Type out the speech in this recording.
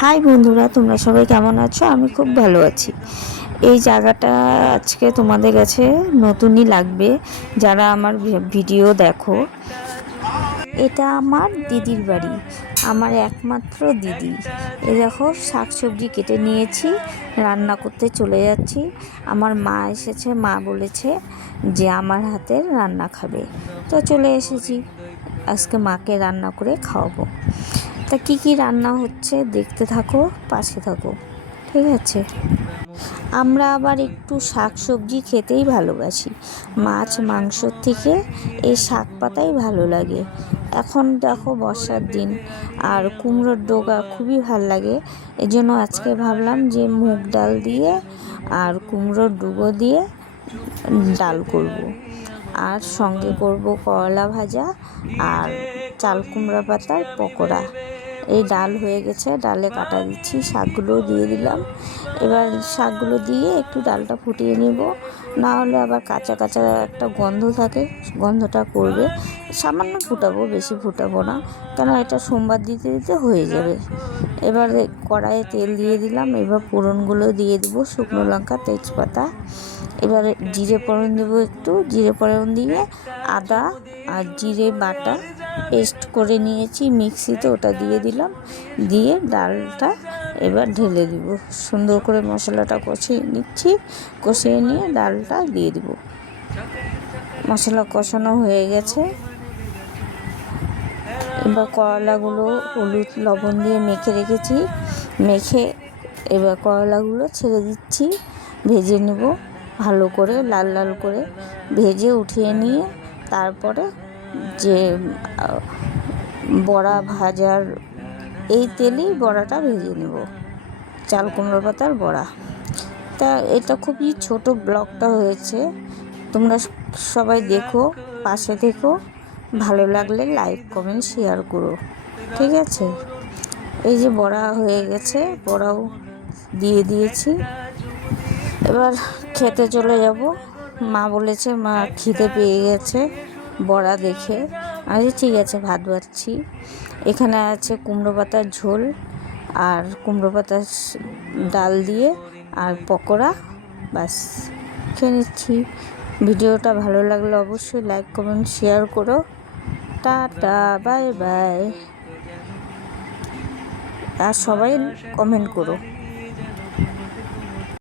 High বন্ধুরা, তোমরা সবাই কেমন আছো? আমি খুব ভালো আছি। এই জায়গাটা আজকে তোমাদের কাছে নতুনই লাগবে যারা আমার ভিডিও দেখো। এটা আমার দিদির বাড়ি, আমার একমাত্র দিদি। এই দেখো, শাকসবজি কেটে নিয়েছি, রান্না করতে চলে যাচ্ছি। আমার মা এসেছে, মা বলেছে যে আমার হাতের রান্না খাবে, তো চলে এসেছি। আজকে মাকে রান্না করে খাওয়াবো। তা কি রান্না হচ্ছে দেখতে থাকো, পাশে থাকো, ঠিক আছে? আমরা আবার একটু শাক সবজি খেতেই ভালোবাসি, মাছ মাংসর থেকে এই শাক পাতাই ভালো লাগে। এখন দেখো বর্ষার দিন, আর কুমড়োর ডোগা খুবই ভাল লাগে। এজন্য আজকে ভাবলাম যে মুগ ডাল দিয়ে আর কুমড়োর ডুগো দিয়ে ডাল করব, আর সঙ্গে করব করলা ভাজা আর চাল কুমড়া পাতার পকোড়া। এই ডাল হয়ে গেছে, ডালে কাটা দিচ্ছি, শাকগুলোও দিয়ে দিলাম। এবার শাকগুলো দিয়ে একটু ডালটা ফুটিয়ে নেব, না হলে আবার কাঁচা কাঁচা একটা গন্ধ থাকে, গন্ধটা করবে। সামান্য ফুটাবো, বেশি ফুটাবো না, কেন এটা সোমবার দিতে দিতে হয়ে যাবে। এবার কড়াইয়ে তেল দিয়ে দিলাম, এবার ফোড়নগুলো দিয়ে দেবো, শুকনো লঙ্কা তেজপাতা। এবার জিরে ফোড়ন দেবো, একটু জিরে ফোড়ন দিয়ে আদা আর জিরে বাটা পেস্ট করে নিয়েছি মিক্সিতে, ওটা দিয়ে দিলাম। দিয়ে ডালটা এবার ঢেলে দিব, সুন্দর করে মশলাটা কষিয়ে নিচ্ছি। কষিয়ে নিয়ে ডালটা দিয়ে দিব। মশলা কষানো হয়ে গেছে। এবার করলাগুলো হলুদ লবণ দিয়ে মেখে রেখেছি, মেখে এবার করলাগুলো ছেড়ে দিচ্ছি, ভেজে নেব ভালো করে, লাল লাল করে ভেজে উঠিয়ে নিয়ে তারপরে যে বড়া ভাজার এই তেলেই বড়াটা ভেজে নেব, চাল কুমড়ো পাতার বড়া। তা এটা খুবই ছোট ব্লগটা হয়েছে, তোমরা সবাই দেখো, পাশে থেকো, ভালো লাগলে লাইক কমেন্ট শেয়ার করো, ঠিক আছে? এই যে বড়া হয়ে গেছে, বড়াও দিয়ে দিয়েছি। এবার খেতে চলে যাব। মা বলেছে, মা খিদে পেয়ে গেছে বড়া দেখে। আরে ঠিক আছে, ভাত বাড়ছি। এখানে আছে কুমড়ো পাতার ঝোল আর কুমড়ো পাতার ডাল দিয়ে আর পকোড়া, বাস খেয়ে নিচ্ছি। ভিডিওটা ভালো লাগলে অবশ্যই লাইক কমেন্ট শেয়ার করো। Tata, bye bye. আর সবাই কমেন্ট করো।